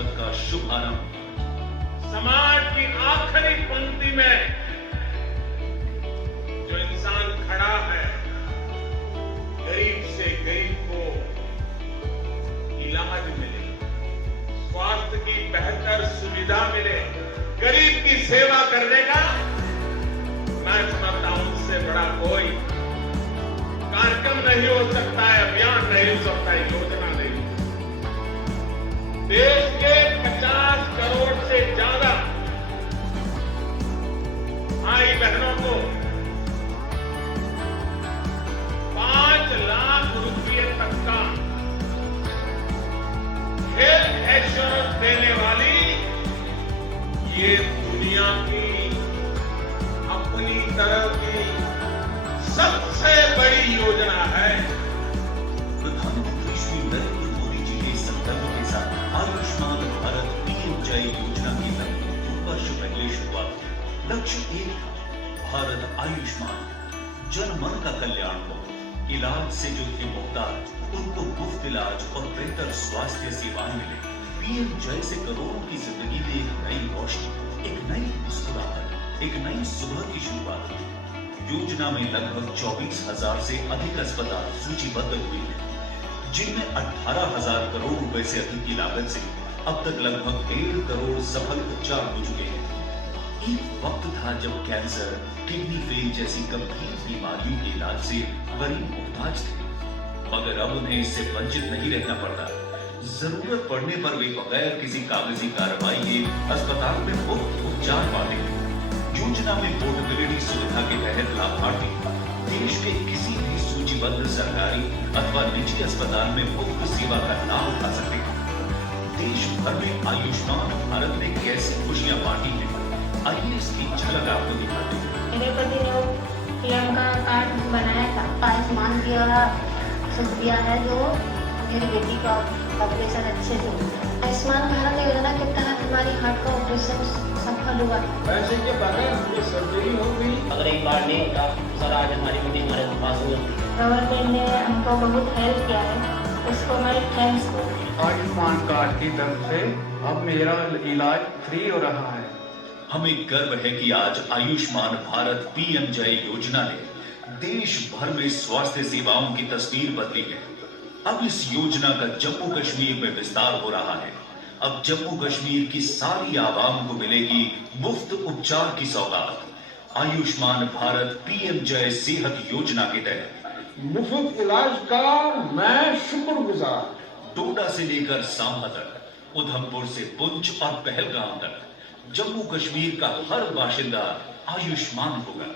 सेहत का शुभारंभ। समाज की आखिरी पंक्ति में जो इंसान खड़ा है, गरीब से गरीब को इलाज मिले, स्वास्थ्य की बेहतर सुविधा मिले, गरीब की सेवा करने का मैं समझता हूं उससे बड़ा कोई कार्यक्रम नहीं हो सकता है, अभियान नहीं हो सकता है, योजना नहीं हो सकती। देश के 50 करोड़ से ज्यादा भाई बहनों को 5 लाख रुपये तक का हेल्थ इंश्योरेंस देने वाली ये दुनिया की अपनी तरह की सबसे बड़ी योजना है। प्रधानमंत्री श्री नरेंद्र मोदी जी के संकल्प के साथ आयुष्मान भारत पीएमजय योजना की लगभग 2 वर्ष पहले शुरुआत हुई। लक्ष्य एक था, भारत आयुष्मान, जन मन का कल्याण हो। इलाज से जो थे मुहताज उनको मुफ्त इलाज और बेहतर स्वास्थ्य सेवाएं मिले। पीएमजय से करोड़ों की जिंदगी में एक नई रोशनी, एक नई मुस्कुराहट, एक नई सुबह की शुरुआत हुई। योजना में लगभग 24,000 से अधिक अस्पताल सूचीबद्ध हुए हैं, जिनमें 18,000 करोड़ रुपए से अधिक की लागत से अब तक लगभग 1.5 करोड़ सफल उपचार हो चुके हैं। एक वक्त था जब कैंसर, किडनी फेल जैसी गंभीर बीमारियों के इलाज से गरीब मुहताज थे, मगर अब उन्हें इससे वंचित नहीं रहना पड़ता। जरूरत पड़ने पर वे बगैर किसी कागजी कार्रवाई के अस्पताल में मुफ्त उपचार पाते हैं। योजना में पोर्टेबिलिटी सुविधा के तहत लाभार्थी देश के किसी भी सूचीबद्ध सरकारी अथवा निजी अस्पताल में मुफ्त सेवा का लाभ उठा सकते हैं। देश भर में आयुष्मान भारत ने कैसी खुशियां बांटी हैं, आइए इसकी झलक आपको दिखाते हैं। मेरे पति ने पीएम का कार्ड बनाया था, आयुष्मान दिया सब दिया है, जो मेरी बेटी का ऑपरेशन अच्छे से हुआ। आयुष्मान भारत योजना के तहत हमारी हार्ट का ऑपरेशन सफल हुआ। पैसे के बगैर ये सर्जरी हो गई। अगर एक बार नहीं होता सर आज हमारी बेटी हमारे पास हुई। गवर्नमेंट ने हमको बहुत हेल्प किया है, उसको मैं थैंक्स दूँ। आयुष्मान कार्ड की तरफ से अब मेरा इलाज फ्री हो रहा है। हमें गर्व है कि आज आयुष्मान भारत पीएमजय योजना ने देश भर में स्वास्थ्य सेवाओं की तस्वीर बदली है। अब इस योजना का जम्मू कश्मीर में विस्तार हो रहा है। अब जम्मू कश्मीर की सारी आवाम को मिलेगी मुफ्त उपचार की सौगात। आयुष्मान भारत पीएमजय सेहत योजना के तहत मुफ्त इलाज का मैं शुक्रगुजार। डोडा से लेकर सांबा तक, उधमपुर से पुंछ और पहलगाम तक, जम्मू कश्मीर का हर बाशिंदा आयुष्मान होगा।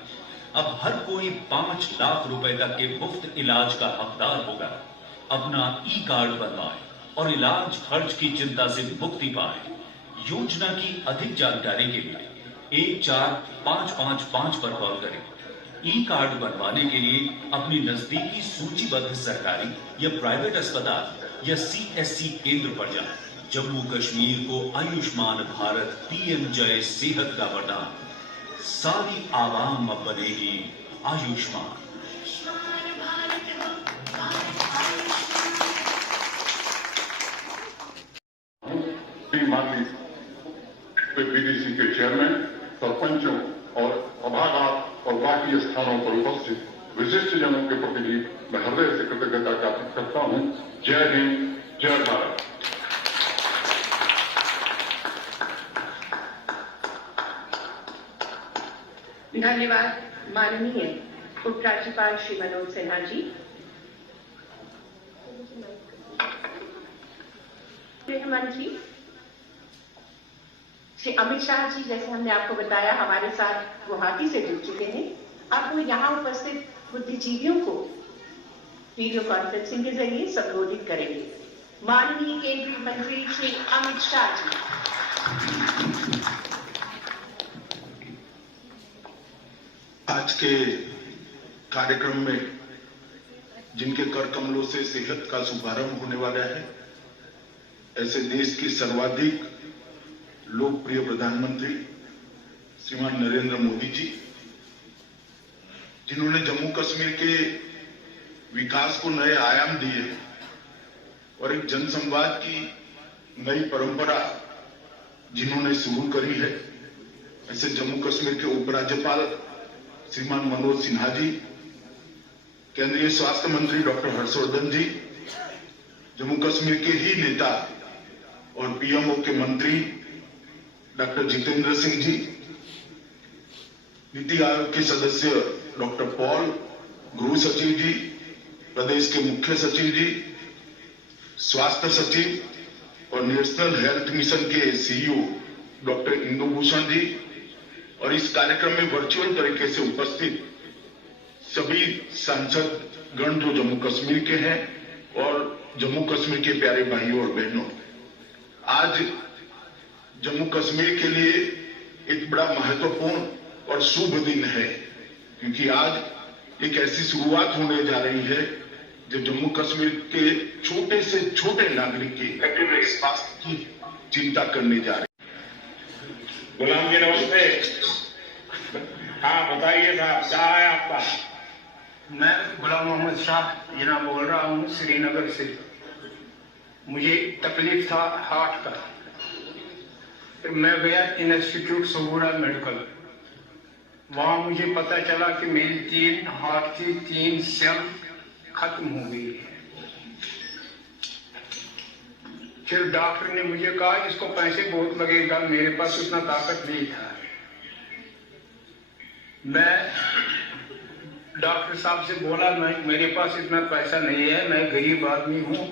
अब हर कोई 5 लाख रुपए तक के मुफ्त इलाज का हकदार होगा। अपना ई कार्ड बनवाएं और इलाज खर्च की चिंता से मुक्ति पाएं। योजना की अधिक जानकारी के लिए 14555 पर कॉल करें। ई कार्ड बनवाने के लिए अपनी नजदीकी सूचीबद्ध सरकारी या प्राइवेट अस्पताल या सीएससी केंद्र पर जाएं। जम्मू कश्मीर को आयुष्मान भारत पीएमजय सेहत का वरदान। सारी आवाम अब बनेगी आयुष्मान। बीडीसी के चेयरमैन, सरपंचों और सभागार और बाकी स्थानों पर उपस्थित विशिष्ट जनों के प्रति भी मैं हृदय से कृतज्ञता ज्ञापित करता हूं। जय हिंद, जय भारत। धन्यवाद माननीय उपराज्यपाल श्री मनोज सिन्हा जी। गृह मंत्री श्री अमित शाह जी, जैसे हमने आपको बताया, हमारे साथ गुवाहाटी से जुड़ चुके हैं। अब वो यहाँ उपस्थित बुद्धिजीवियों को वीडियो कॉन्फ्रेंसिंग के जरिए संबोधित करेंगे। माननीय केंद्रीय मंत्री श्री अमित शाह जी। आज के कार्यक्रम में जिनके कर कमलों से सेहत का शुभारंभ होने वाला है, ऐसे देश की सर्वाधिक लोकप्रिय प्रधानमंत्री श्रीमान नरेंद्र मोदी जी, जिन्होंने जम्मू कश्मीर के विकास को नए आयाम दिए और एक जनसंवाद की नई परंपरा जिन्होंने शुरू करी है, ऐसे जम्मू कश्मीर के उपराज्यपाल श्रीमान मनोज सिन्हा जी, केंद्रीय स्वास्थ्य मंत्री डॉक्टर हर्षवर्धन जी, जम्मू कश्मीर के ही नेता और पीएमओ के मंत्री डॉक्टर जितेंद्र सिंह जी, नीति आयोग के सदस्य डॉक्टर पॉल, गृह सचिव जी, प्रदेश के मुख्य सचिव जी, स्वास्थ्य सचिव और नेशनल हेल्थ मिशन के सीईओ डॉक्टर इंदु भूषण जी, और इस कार्यक्रम में वर्चुअल तरीके से उपस्थित सभी सांसद गण जो जम्मू कश्मीर के हैं और जम्मू कश्मीर के प्यारे भाइयों और बहनों, आज जम्मू कश्मीर के लिए एक बड़ा महत्वपूर्ण और शुभ दिन है, क्योंकि आज एक ऐसी शुरुआत होने जा रही है जब जम्मू कश्मीर के छोटे से छोटे नागरिक के स्वास्थ्य की चिंता करने जा रहे हैं। गुलाम जी नमस्ते। हाँ बताइए साहब, क्या है आपका? मैं गुलाम मोहम्मद शाह जना बोल रहा हूँ श्रीनगर से। मुझे तकलीफ था हार्ट का, फिर मैं गया इंस्टीट्यूट सबूरा मेडिकल। वहां मुझे पता चला कि मेरी 3 हार्ट की 3 सेल खत्म हो गई है। फिर डॉक्टर ने मुझे कहा इसको पैसे बहुत लगेगा, मेरे पास उतना ताकत नहीं था। मैं डॉक्टर साहब से बोला मेरे पास इतना पैसा नहीं है, मैं गरीब आदमी हूँ।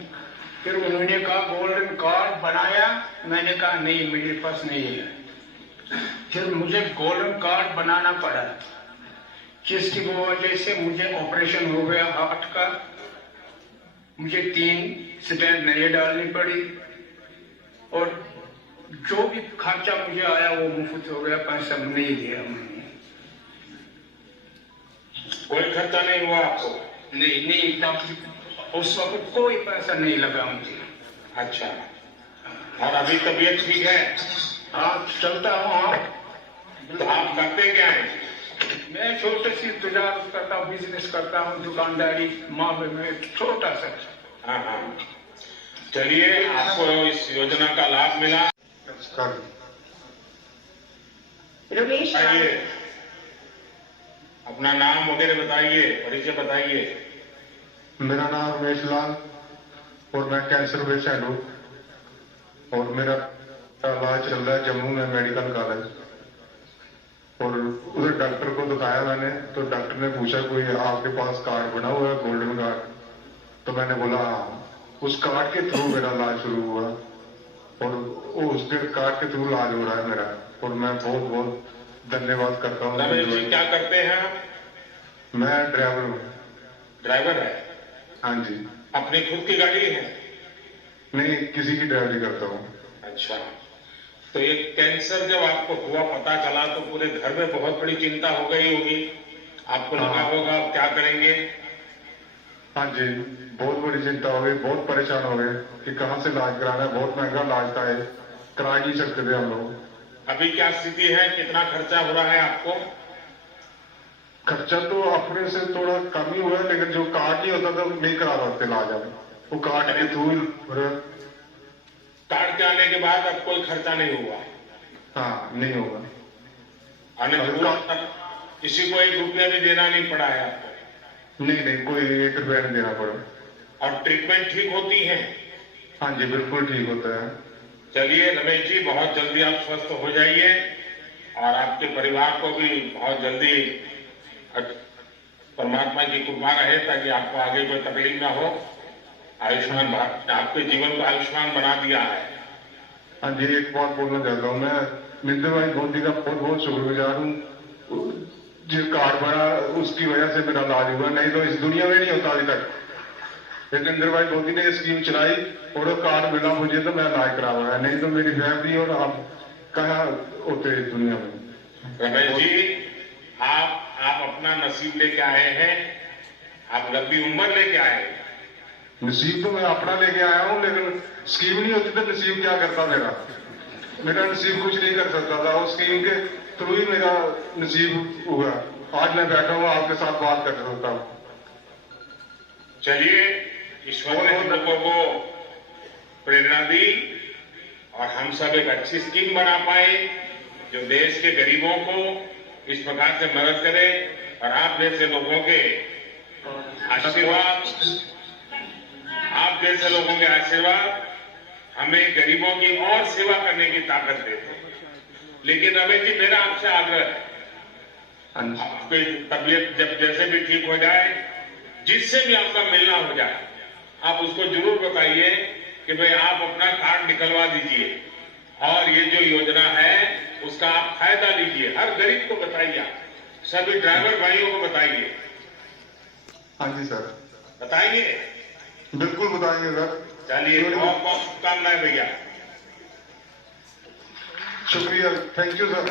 फिर उन्होंने कहा गोल्डन कार्ड बनाया, मैंने कहा नहीं मेरे पास नहीं है। फिर मुझे गोल्डन कार्ड बनाना पड़ा, जिसकी वजह से मुझे ऑपरेशन हो गया हार्ट का। मुझे 3 स्टेंट नए डालनी पड़ी और जो भी खर्चा मुझे आया वो मुफ्त हो गया, पैसा नहीं दिया मैंने। कोई खर्चा नहीं हुआ आपको? नहीं डॉक्टर उस वक्त कोई पैसा नहीं लगा मुझे। अच्छा, और अभी तबीयत ठीक है? हाँ चलता हूँ। आप तो आप करते क्या हैं? मैं छोटे सी तजारत करता हूँ, बिजनेस करता हूँ, दुकानदारी मामले में छोटा सा। हाँ हाँ, चलिए आपको इस योजना का लाभ मिला। रमेश बताइए, अपना नाम वगैरह बताइए, परिचय बताइए। मेरा नाम रमेश लाल और मैं कैंसर पेशेंट हूँ और मेरा इलाज चल रहा है जम्मू में मेडिकल कॉलेज। और उधर डॉक्टर को दिखाया मैंने, तो डॉक्टर ने पूछा कोई आपके पास कार्ड बना हुआ है गोल्डन कार्ड? तो मैंने बोला हाँ। उस कार्ड के थ्रू मेरा इलाज शुरू हुआ और उसके कार्ड के थ्रू इलाज हो रहा है मेरा, और मैं बहुत बहुत धन्यवाद करता हूँ। रमेश जी क्या करते हैं आप? मैं ड्राइवर हूँ। ड्राइवर है? हाँ जी। अपनी खुद की गाड़ी है? नहीं, किसी की ड्राइवरी करता हूँ। अच्छा, तो ये कैंसर जब आपको हुआ पता चला तो पूरे घर में बहुत बड़ी चिंता हो गई होगी, आपको लगा होगा आप क्या करेंगे? हाँ जी, बहुत बड़ी चिंता हो गई, बहुत परेशान हो गए कि कहाँ से इलाज कराना है। बहुत महंगा इलाज था, करा नहीं सकते थे हम लोग। अभी क्या स्थिति है, कितना खर्चा हो रहा है आपको? खर्चा तो अपने से थोड़ा कम ही हुआ है, लेकिन जो कार्ड नहीं होता था नहीं करा पाते इलाज हम, वो कार्ड के थ्रू। कार्ड के आने के बाद अब कोई खर्चा नहीं हुआ? हाँ, नहीं होगा। किसी को 1 रुपया भी देना नहीं पड़ा है आपको? नहीं, कोई 1 रुपया नहीं देना पड़ा। और ट्रीटमेंट ठीक होती है? हाँ जी, बिल्कुल ठीक होता है। चलिए रमेश जी, बहुत जल्दी आप स्वस्थ हो जाइए और आपके परिवार को भी बहुत जल्दी परमात्मा की कृपा रहे ताकि आपको आगे कोई तकलीफ ना हो। आयुष्मान भारत ने आपके जीवन को आयुष्मान बना दिया है। हाँ जी, एक बात बोलना चाहता हूँ, मैं नरेंद्र भाई मोदी का बहुत बहुत शुक्रगुजार हूँ। जो कार्ड बना उसकी वजह से मेरा इलाज हुआ, नहीं तो इस दुनिया में नहीं होता अभी तक। नरेंद्र भाई मोदी ने स्कीम चलाई और वो कार्ड मिला मुझे, तो मैं इलाज करा हुआ है, नहीं तो मेरी फैमिली और आप कहाँ होते इस दुनिया में। रमेश जी, आप अपना नसीब लेके आए हैं, आप लंबी उम्र लेके आए हैं। नसीब तो मैं अपना लेके आया हूँ, लेकिन स्कीम नहीं होती तो नसीब क्या करता मेरा नसीब कुछ नहीं कर सकता था। उस स्कीम के थ्रू ही मेरा नसीब हुआ। आज मैं बैठा हुआ आपके साथ बात कर सकता हूँ। चलिए, ईश्वर ने हम लोगों को प्रेरणा दी और हम सब एक अच्छी स्कीम बना पाए जो देश के गरीबों को इस प्रकार से मदद करे। और आप जैसे लोगों के आशीर्वाद, हमें गरीबों की और सेवा करने की ताकत देते हैं। लेकिन रमेश जी, मेरा आपसे आग्रह है, आपकी तबीयत जब जैसे भी ठीक हो जाए, जिससे भी आपका मिलना हो जाए, आप उसको जरूर बताइए कि भाई आप अपना कार्ड निकलवा दीजिए और ये जो योजना है उसका आप फायदा लीजिए। हर गरीब को बताइए, आप सभी ड्राइवर भाइयों को बताइए। हाँ जी सर, बताएंगे? बिल्कुल बताएंगे सर। चलिए, बहुत बहुत शुभकामनाएं भैया। शुक्रिया, थैंक यू सर।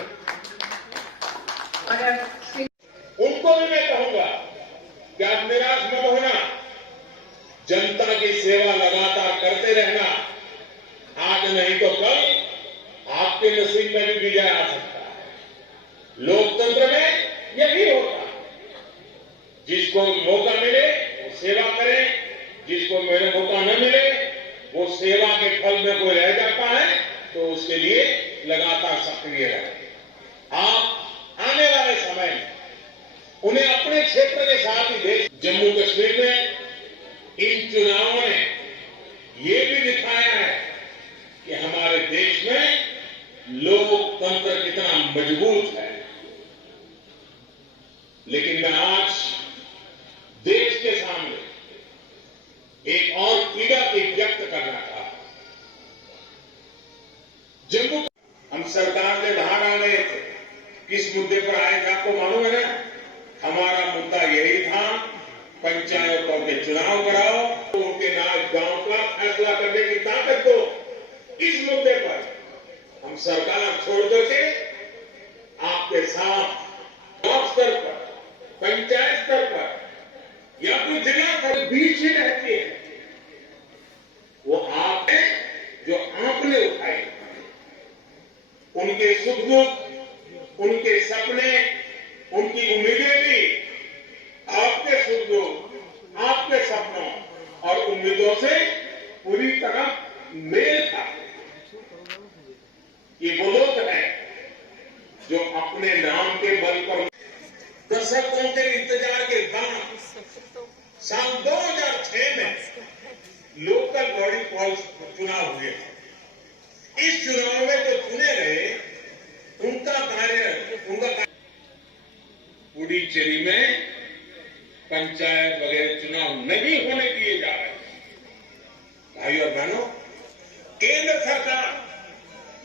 उनको भी मैं कहूंगा कि आप निराश मत होना, जनता की सेवा लगातार करते रहना। आज नहीं तो कल आपके नसीब में भी विजय आ सकता है। लोकतंत्र में यही होता है, जिसको मौका मिले वो सेवा करे, जिसको मेरे मौका न मिले वो सेवा के फल में कोई रह जाता है तो उसके लिए लगातार सक्रिय रहे। आप आने वाले समय में उन्हें अपने क्षेत्र के साथ ही देश, जम्मू कश्मीर में इन चुनावों ने ये भी दिखाया है कि हमारे देश में लोकतंत्र कितना मजबूत है। लेकिन मैं आज देश के सामने एक और पीड़ा की व्यक्त करना चाहता हूं। जम्मू हम सरकार से बाहर आ गए थे, किस मुद्दे पर आए थे आपको मालूम है ना? हमारा मुद्दा यही था, पंचायतों के चुनाव कराओ, उनके गांव का फैसला करने की ताकत दो। इस मुद्दे पर हम सरकार छोड़ करके आपके साथ ब्लॉक स्तर पर, पंचायत स्तर पर या फिर जिला स्तर बीच ही रहती है। वो आपने जो आंकड़े उठाए, उनके सुख दुख, उनके सपने, उनकी उम्मीदें भी आपके सुख दुख, आपके सपनों और उम्मीदों से पूरी तरह मेल खाते। ये वो लोग हैं जो अपने नाम के बल पर दशकों के इंतजार के बाद साल 2006 में लोकल बॉडी चुनाव हुए। इस चुनाव में जो चुने गए उनका पुडुचेरी में पंचायत वगैरह चुनाव नहीं होने दिए जा रहे। भाई और बहनों, केंद्र सरकार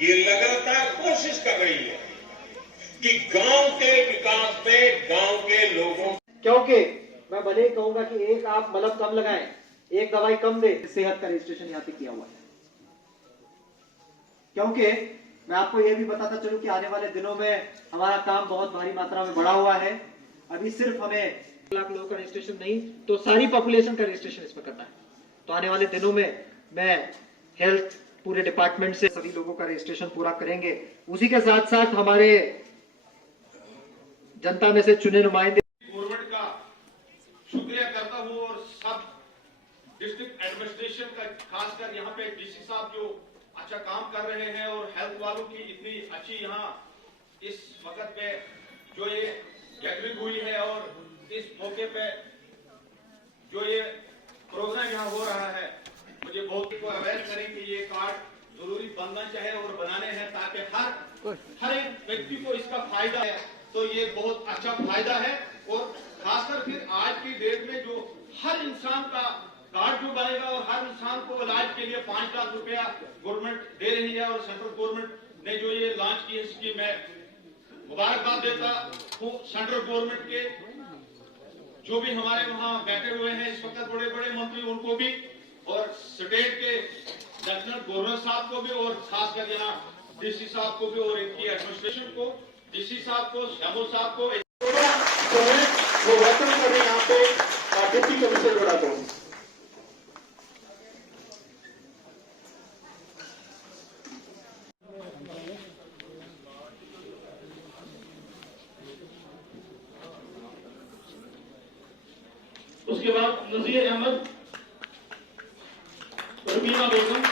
ये लगातार कोशिश कर रही है कि गांव के विकास में गांव के लोगों, क्योंकि मैं भले ही कहूंगा कि एक आप मलहम कम लगाएं, एक दवाई कम दे, सेहत का रजिस्ट्रेशन यहाँ पे किया हुआ है। क्योंकि मैं आपको यह भी बताता चलूं कि आने वाले दिनों में हमारा काम बहुत भारी मात्रा में बढ़ा हुआ है। अभी सिर्फ हमें 1 लाख लोगों का रजिस्ट्रेशन नहीं तो सारी पॉपुलेशन का रजिस्ट्रेशन इसमें करना है। तो आने वाले दिनों में मैं हेल्थ पूरे डिपार्टमेंट से सभी लोगों का रजिस्ट्रेशन पूरा करेंगे। उसी के साथ साथ हमारे जनता में से चुने नुमाइंदे, गवर्नमेंट का शुक्रिया करता हूं और सब डिस्ट्रिक्ट एडमिनिस्ट्रेशन का, खासकर यहाँ पे डीसी साहब जो अच्छा काम कर रहे हैं और हेल्थ वालों की इतनी अच्छी यहाँ इस वक्त पे जो ये गैदरिंग हुई है और इस मौके पे जो ये प्रोग्राम यहाँ हो रहा है, मुझे बहुत को अवेयर करें कि ये कार्ड जरूरी बनना चाहिए और बनाने हैं ताकि हर एक व्यक्ति को इसका फायदा है। तो ये बहुत अच्छा फायदा है और खासकर फिर आज की डेट में जो हर इंसान का कार्ड जो बनेगा और हर इंसान को इलाज के लिए 5 लाख रुपया गवर्नमेंट दे रही है और सेंट्रल गवर्नमेंट ने जो ये लॉन्च की है स्कीम है, मुबारकबाद देता हूँ सेंट्रल गवर्नमेंट के जो भी हमारे वहाँ बैठे हुए हैं इस वक्त बड़े बड़े मंत्री, उनको भी और स्टेट के नेशनल गवर्नर साहब को भी और खासकर यहाँ डीसी साहब को भी और इनकी एडमिनिस्ट्रेशन को, डीसी साहब को, श्यामल साहब को वो वेलकम करें यहाँ पे डिप्टी कमिश्नर बनाता हूँ। उसके बाद नजीर अहमद, रबीना बेगम,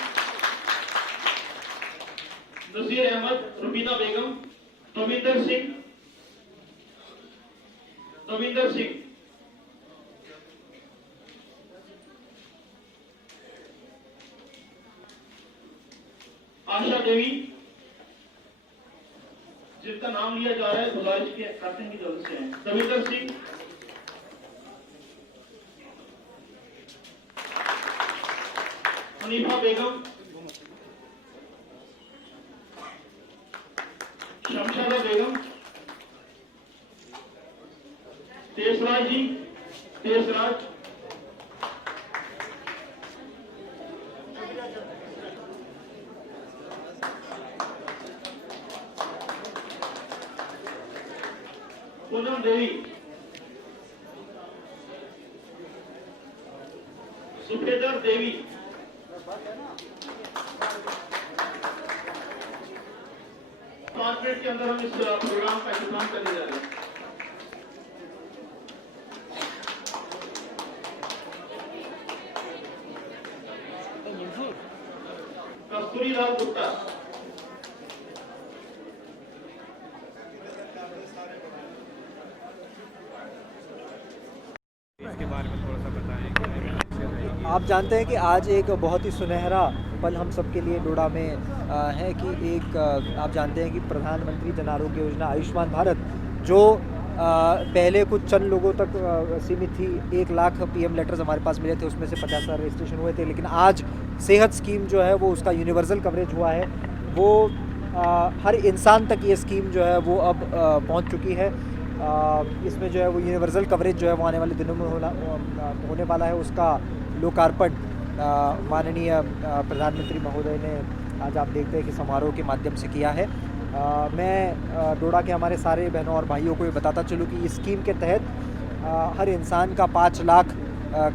नसीर अहमद, रुबीना बेगम, तविंदर सिंह, आशा देवी, जिनका नाम लिया जा रहा है गुजारिश के करते हैं कि जल्द से हैं, तविंदर सिंह, हनीफा बेगम, शमशादा बेगम, तेजराज जी, तेजराज, पूनम देवी, सुखेदर देवी, पांच मिनट के अंदर हम इस प्रोग्राम का इंतजाम करने जा रहे हैं। कस्तूरी लाल गुप्ता, इसके बारे में थोड़ा सा बताएं। आप जानते हैं कि आज एक बहुत ही सुनहरा पल हम सबके लिए डोडा में है कि एक आप जानते हैं कि प्रधानमंत्री जन आरोग्य योजना आयुष्मान भारत जो पहले कुछ चंद लोगों तक सीमित थी, 1 लाख पीएम लेटर्स हमारे पास मिले थे, उसमें से 50,000 रजिस्ट्रेशन हुए थे, लेकिन आज सेहत स्कीम जो है वो उसका यूनिवर्सल कवरेज हुआ है। वो हर इंसान तक ये स्कीम जो है वो अब पहुंच चुकी है। इसमें जो है वो यूनिवर्सल कवरेज जो है वो आने वाले दिनों में होने वाला है। उसका लोकार्पण माननीय प्रधानमंत्री महोदय ने आज आप देखते हैं कि समारोह के माध्यम से किया है। मैं डोडा के हमारे सारे बहनों और भाइयों को ये बताता चलूँ कि इस स्कीम के तहत हर इंसान का 5 लाख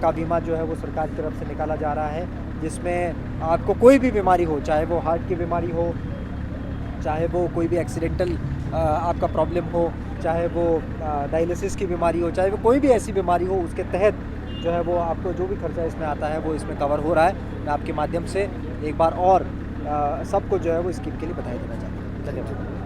का बीमा जो है वो सरकार की तरफ से निकाला जा रहा है, जिसमें आपको कोई भी बीमारी हो, चाहे वो हार्ट की बीमारी हो, चाहे वो कोई भी एक्सीडेंटल आपका प्रॉब्लम हो, चाहे वो डायलिसिस की बीमारी हो, चाहे वो कोई भी ऐसी बीमारी हो, उसके तहत जो है वो आपको जो भी खर्चा इसमें आता है वो इसमें कवर हो रहा है। मैं आपके माध्यम से एक बार और सबको जो है वो स्कीम के लिए बधाई देना चाहता हूँ। धन्यवाद।